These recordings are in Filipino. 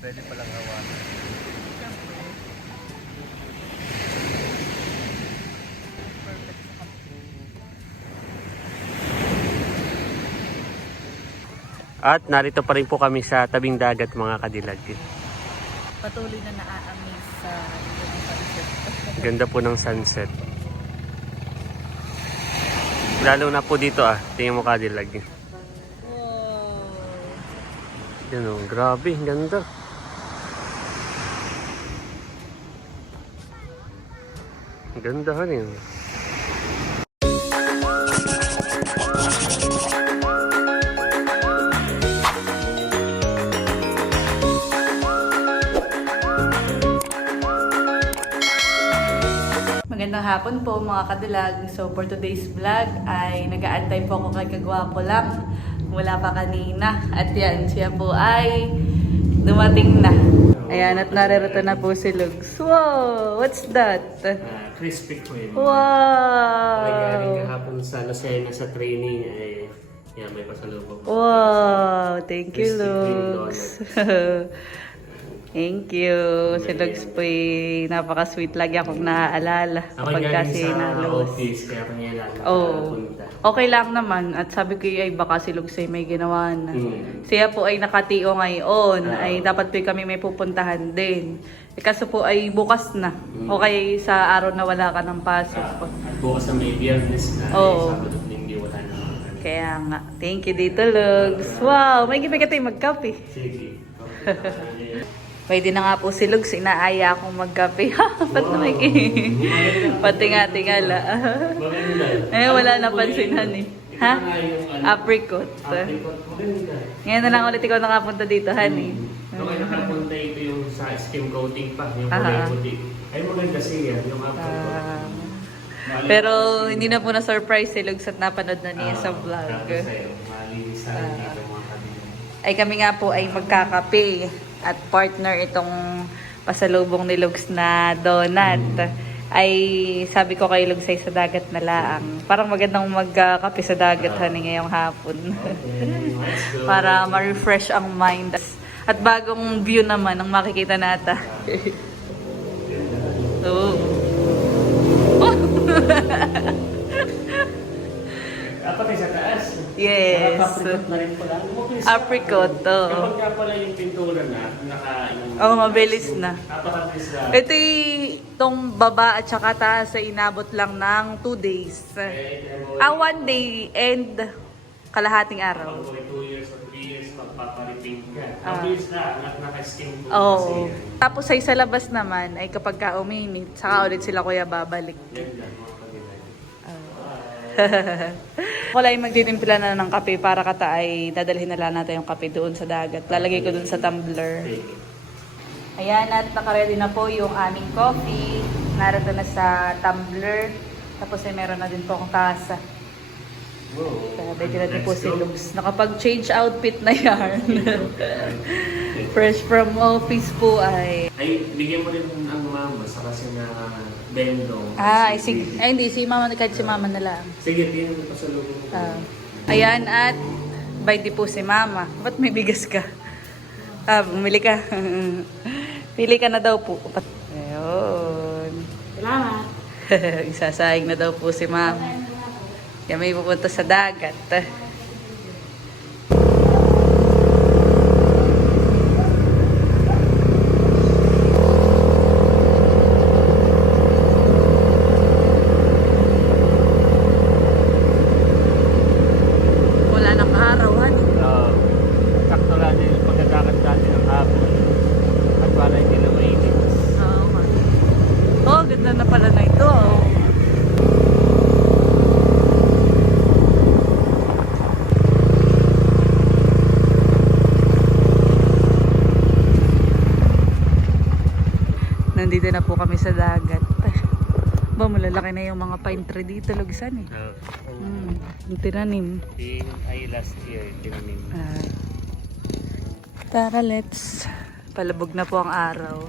Pwede palang hawakan. At narito pa rin po kami sa tabing dagat mga kadilag. Patuloy na naa-amaze sa. Ganda po ng sunset. Lalo na po dito ah, tingin mo kadilag. Yan oh, grabe, ganda. Ganda han yun. Magandang hapon po mga kadilag. So for today's vlog ay nag-aantay po ako kay Kagwapo lang. Wala pa kanina. At yan, siya po ay dumating na. Ayan, at naririto na po si Lugs. Wow! What's that? Ah, crispy queen. Wow! Ay, galing kahapon sa Lucena sa training ay yan, may pasalubong. Wow! Thank you, Lugs. Thank you. Si Lugs po napaka-sweet lagi akong naaalala Ako kapag galing kasi sa nalos. office, kaya kanya lang Oo. nakapunta. Okay lang naman. At sabi ko ay baka si Lugs ay may ginawa na. Mm. Siya po ay nakatiyo ngayon. Ah. ay dapat po kami may pupuntahan din. Eh, kaso po ay bukas na. Mm. O kaya sa araw na wala ka ng pasok. Ah, at bukas na may biyernes na, Oo. eh, Sabado Linggo wala na. Kaya nga. Thank you dito, Lugs. Wow! May gibig ka tayo magkape. Sige. Pwede na nga po si Lugs, inaaya akong magkape. Ha, ba't Wow. naman Pati nga tingala. Eh, wala napansinan eh. Ha? Na ano, Apricot. apricot. Ngayon na lang ulit ikaw nakapunta dito, honey. Nung kayo nakapunta ito yung sa skim coating pa, yung Ah. kulay puti. Ay maganda siya, yung apricot. Ah. Malinis pero hindi na po na-surprise si Lugs at napanood na niya sa Ah, vlog. sa Ah. mga kanila. Ay kami nga po ay magkakape at partner itong pasalubong ni Lugs na donut. Ay sabi ko kay Lugs ay sa dagat na laang. Parang magandang magkape sa dagat Ah. honey ngayong hapon. Para ma-refresh ang mind. At bagong view naman ang makikita nata. Oo. Dapat ay sa taas. Yes. Naka-apricot na rin pala. Mabilis. Apricot, oo. Kapag nga pala yung pintura na, naka... Oo, mabilis na. Napakabilis na. Ito itong baba at saka taas ay inabot lang ng 2 days. Ah, one day and kalahating araw. Kapag mo 2 years or 3 years, magpapariping ka. Ah. Mabilis na, nak naka-skim po Oo. yan. Tapos ay sa labas naman ay kapag ka uminit, saka ulit sila kuya babalik. Yan lang, lang ay magtitimpla na ng kape para kata ay dadalhin na lang natin yung kape doon sa dagat. Lalagay ko doon sa tumbler. Ayan, at nakaredy na po yung aming coffee. Narito na sa tumbler. Tapos ay meron na din po akong tasa. Wow. Sabi ko natin po si. Lux. Nakapag-change outfit na yarn. Fresh from office po ay... Ay, bigyan mo rin ang mama sa kasi na bendong. Ah, ay, si, ay hindi, si mama, kahit si mama na lang. Sige, tingnan mo pa sa loob mo. Ah. ayan, at by di po si mama. Ba't may bigas ka? Ah, bumili ka. Pili ka na daw po. Ayun. Salamat. Isasayang na daw po si mama. Kami pupunta sa dagat. Wala nang arawan. Uh, sakto lang din yung pagkakakat natin ng hapon. At wala hindi na mainit. Oo nga. Oh, ganda na pala na ito. oh. Nandito na po kami sa dagat. Ba, malalaki na yung mga pine tree dito, Lugsan eh. Uh, Hmm, yung tinanim. yung ay last year, tinanim. Ah. tara, let's. Palabog na po ang araw.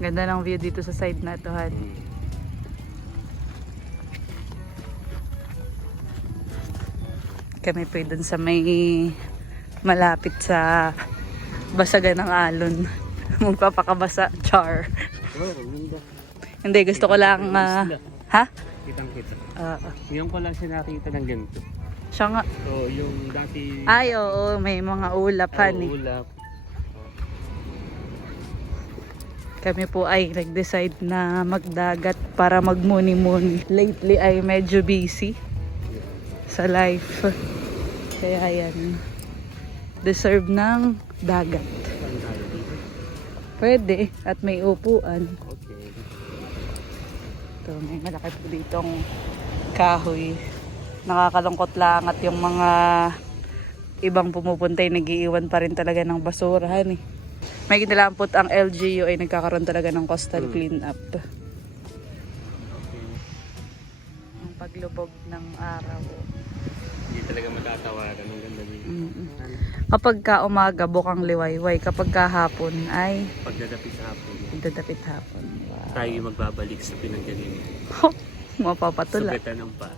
Ganda ng view dito sa side na to, Han. Hmm. Kami po dun sa may malapit sa basagan ng alon. Magpapakabasa, char. Ganda. Hindi, gusto ko lang, ah, ha? Kitang kita. Ah, Ngayon ko lang siya nakita ng ganito. siya nga. So, yung dati... Ay, oo, may mga ulap, honey. ulap. Kami po ay nag-decide na magdagat para magmuni-muni. Lately ay medyo busy sa life. Kaya yan. Deserve ng dagat. Saan tayo dito? Pwede. At may upuan. Ito, may malaki po ditong kahoy. Nakakalungkot lang at yung mga ibang pumupunta ay nagiiwan pa rin talaga ng basurahan eh. May kinalampot ang LGU ay nagkakaroon talaga ng coastal Hmm. cleanup. okay. Ang paglubog ng araw. Hindi talaga matatawaran. Ang ganda dito. Kapag ka umaga, bukang liwayway. Kapag ka hapon ay Pagdadapit hapon, dadapit hapon. Tayo yung magbabalik sa pinanggalingan. Mapapatula. Sugatan ang paa.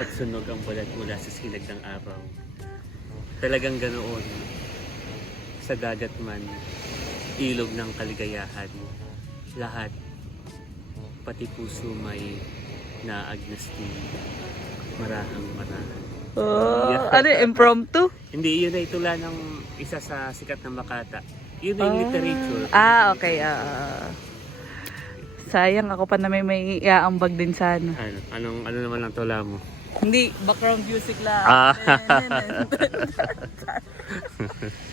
At sunog ang balat mula sa sinag ng araw. Talagang ganoon. Sa dagat man, ilog ng kaligayahan. Lahat, pati puso may naagnas din. Marahang marahan. Oh, Yeah. ano, impromptu? Hindi, yun ay tula ng isa sa sikat na Makata. Yun ay literature. Ah, okay. ah. Sayang ako pa na may may iaambag din sana. Ano, anong, ano naman ang tula mo? Hindi, background music lang. Ah.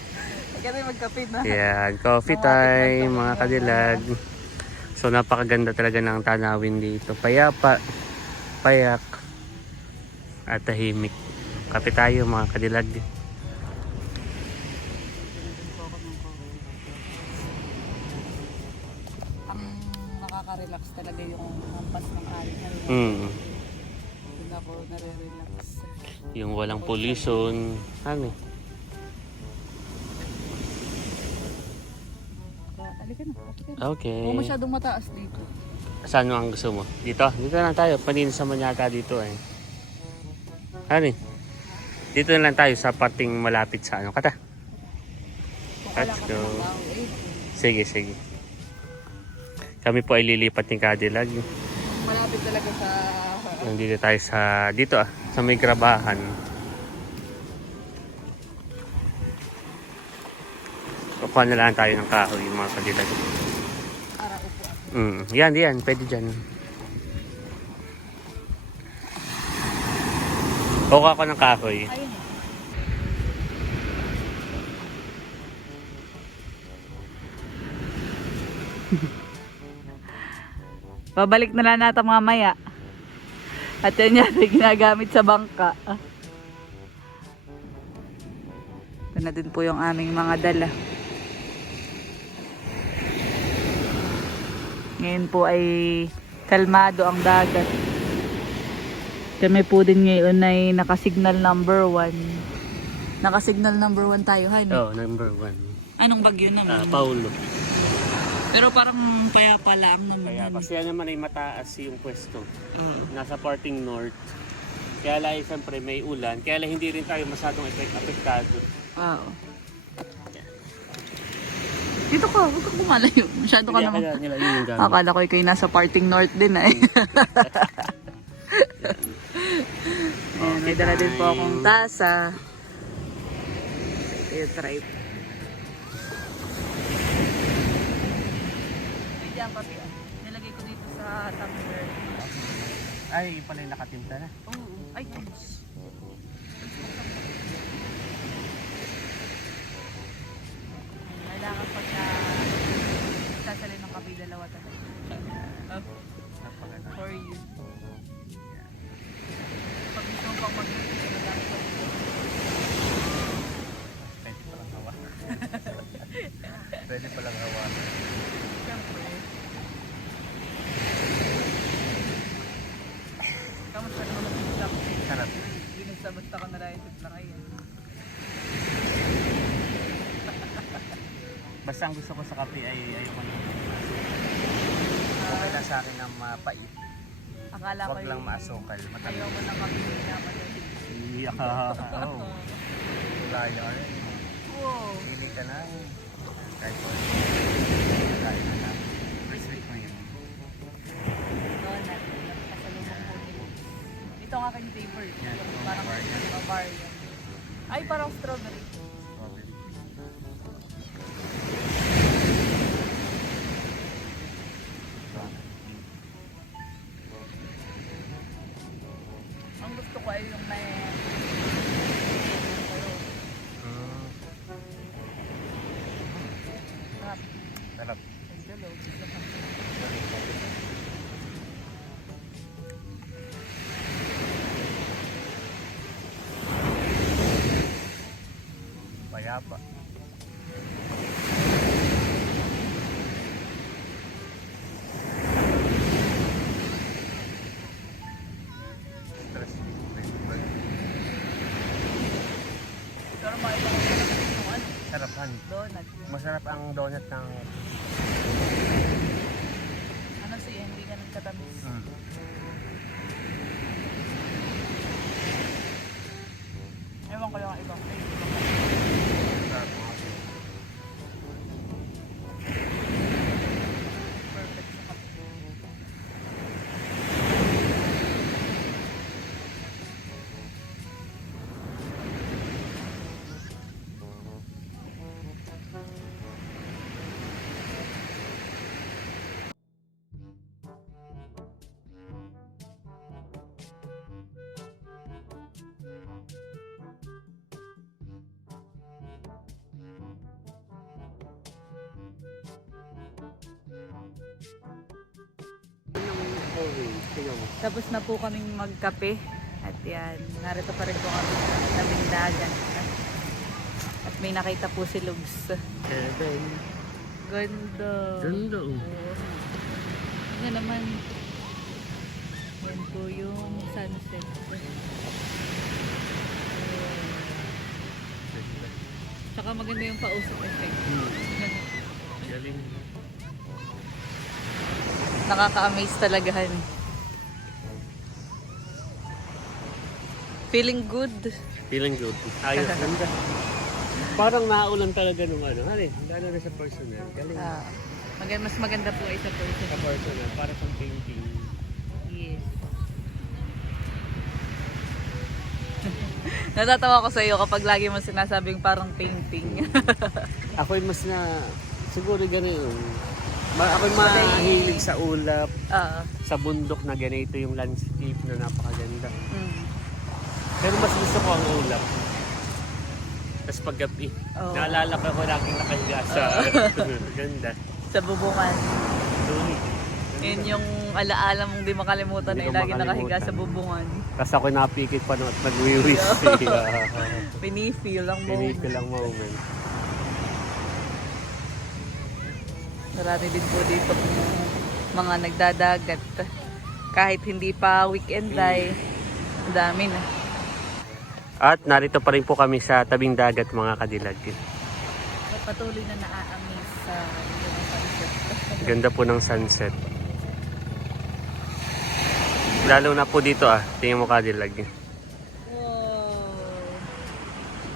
Kasi magkape na. Yan, coffee time, mga kadilag. So napakaganda talaga ng tanawin dito. Payapa, payak, at tahimik. Kape tayo mga kadilag. Nakaka-relax talaga yung hampas ng alin. Mm. Doon ako nare-relax. Yung walang pollution. Ano? Halika na. halika na. Okay. Huwag masyadong mataas dito. Saan mo ang gusto mo? Dito? Dito lang tayo. Paninis naman yata dito eh. Ano? Dito na lang tayo sa parting malapit sa ano. Kata. Let's go. eh. Sige, sige. Kami po ay lilipat ng Cadillac. Malapit talaga sa... Nandito tayo sa, dito ah, sa may grabahan. Kukuha na lang tayo ng kahoy, yung mga Cadillac. Mm, yan, yan, pwede dyan. Kukuha ako ng kahoy. Ayun. Babalik na lang natin mga maya. At yan yan, ginagamit sa bangka. Ito na din po yung aming mga dala. Ngayon po ay kalmado ang dagat. Kami po din ngayon ay nakasignal number one. Nakasignal number one tayo, honey. Oh, number one. Anong bagyo naman? Paulo. Pero parang kaya pala ang naman. Kaya kasi yan naman ay mataas yung pwesto. Oo. Nasa parting north. Kaya lang, siyempre may ulan. Kaya lang hindi rin tayo masyadong epek- apektado. Oo. Dito ka, huwag kang kumalayo. Masyado ka naman. akala nila yun yung gamit. Akala ko yung nasa parting north din eh. Ayan, may dala din po akong tasa. Ayan, try. Diyan pati. Nilagay ko dito sa tumbler. Ay, yun pala yung nakatimpla na. Oo. Ay, yes. Kailangan pagka sasalin ng kape dalawa talaga. Uh, Napaganda. for you. Pag gusto mo pang mag-ibig, kailangan pa rin. Pwede palang hawa. Pwede palang hawa. sa basta ka nalang ito lang ayun. Basta ang gusto ko sa kape ay ayoko na. Okay lang sa akin na mapait. Akala ko Huwag lang yung- maasokal. Matagal. Ayoko na kape na maliit. Iya. Oo. Layo ka rin. Wow. Pili ka na. Kahit po. Kahit na lang. Aking favorite. Yan, parang Bavarian. Bavarian. Ay, parang strawberry. Yung ano, Sarapan. donut. Masarap ang donut ng... Tapos na po kaming magkape. At yan, narito pa rin po kami sa tabing dagat. At may nakita po si Lugs. Seven. Ganda. Ganda oh. Ano naman. Yan po yung sunset. Tsaka maganda yung pausok effect. Hmm. Galing. Nakaka-amaze talagahan. Feeling good. Feeling good. Ayos, ganda. Parang naulan talaga nung ano. Hali, lalo na sa personal. Galing. Ah, mag- mas maganda po ay sa person. Sa personal, para pang painting. Yes. Natatawa ko sa iyo kapag lagi mo sinasabing parang painting. Ako'y mas na, siguro ganun. Ma ako'y mahilig sa ulap, Ah. sa bundok na ganito yung landscape na napakaganda. mm. Pero mas gusto ko ang ulap. Tapos paggabi, Oo. naalala ko ako laging nakahiga sa ganda. Sa bubungan. Doon. Yun yung alaala mong di makalimutan Hindi na yung lagi nakahiga sa bubungan. Tapos ako napikit pa nung at nagwiwis. Pinifeel ang moment. Pinipil ang moment. Marami din po dito mga nagdadagat. Kahit hindi pa weekend ay ang dami na. At narito pa rin po kami sa tabing dagat mga kadilag. Patuloy na naa-amaze sa sunset. Ganda po ng sunset. Lalo na po dito ah, tingnan mo kadilag. Wow.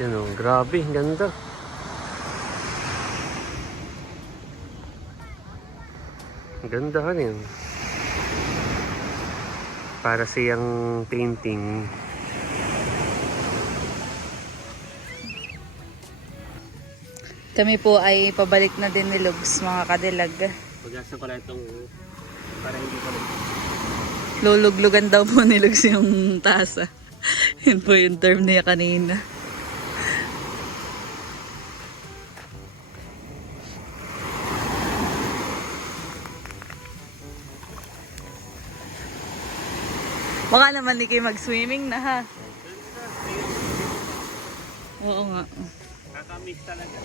Yan oh, grabe, ganda. Ganda ka yun. Para siyang painting. Kami po ay pabalik na din ni Lugs, mga kadilag. Pagasan ko lang itong para hindi ko lang. Luluglugan daw po ni Lugs yung tasa. Yun po yung term niya kanina. Baka naman ni Kay mag-swimming na ha. Oo nga. Nakamiss talaga.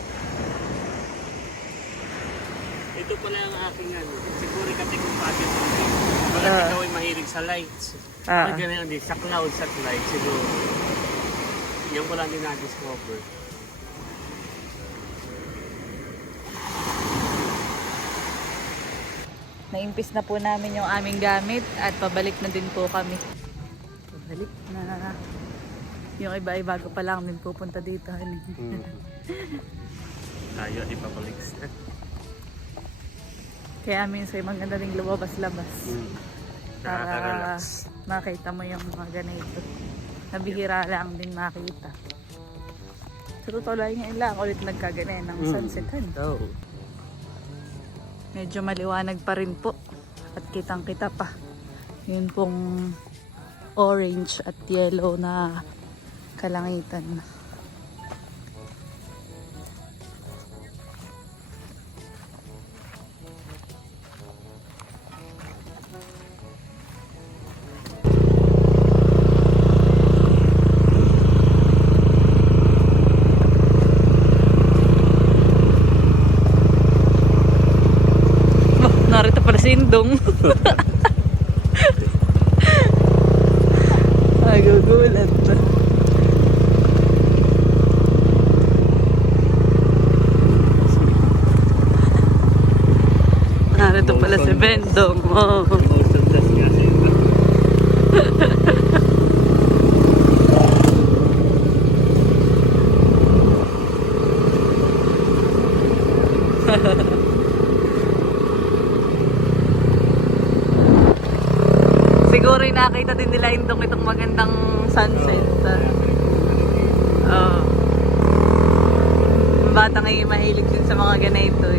Ito pala ang aking ano, siguro kasi kung bakit Wala Ah. ikaw ay mahilig sa lights. Ah. Ah. Ganyan din, sa clouds at lights siguro. Yan lang din na-discover. Naimpis na po namin yung aming gamit at pabalik na din po kami. Pabalik na. Yung iba ay bago pa lang din pupunta dito. Hmm. Tayo, di pa balik. Kaya minsan maganda rin lumabas-labas. Hmm. Para makita mo yung mga ganito. Nabihira lang din makita. Sa totoo lang ngayon lang ulit nagkagana ng Mm. sunsetan. Oh. Medyo maliwanag pa rin po. At kitang kita pa. Yun pong orange at yellow na kalangitan. Na. Narito pala si Bendong. Oh. Nakita din nila Indong itong magandang sunset. Yung bata ngayon mahilig din sa mga ganito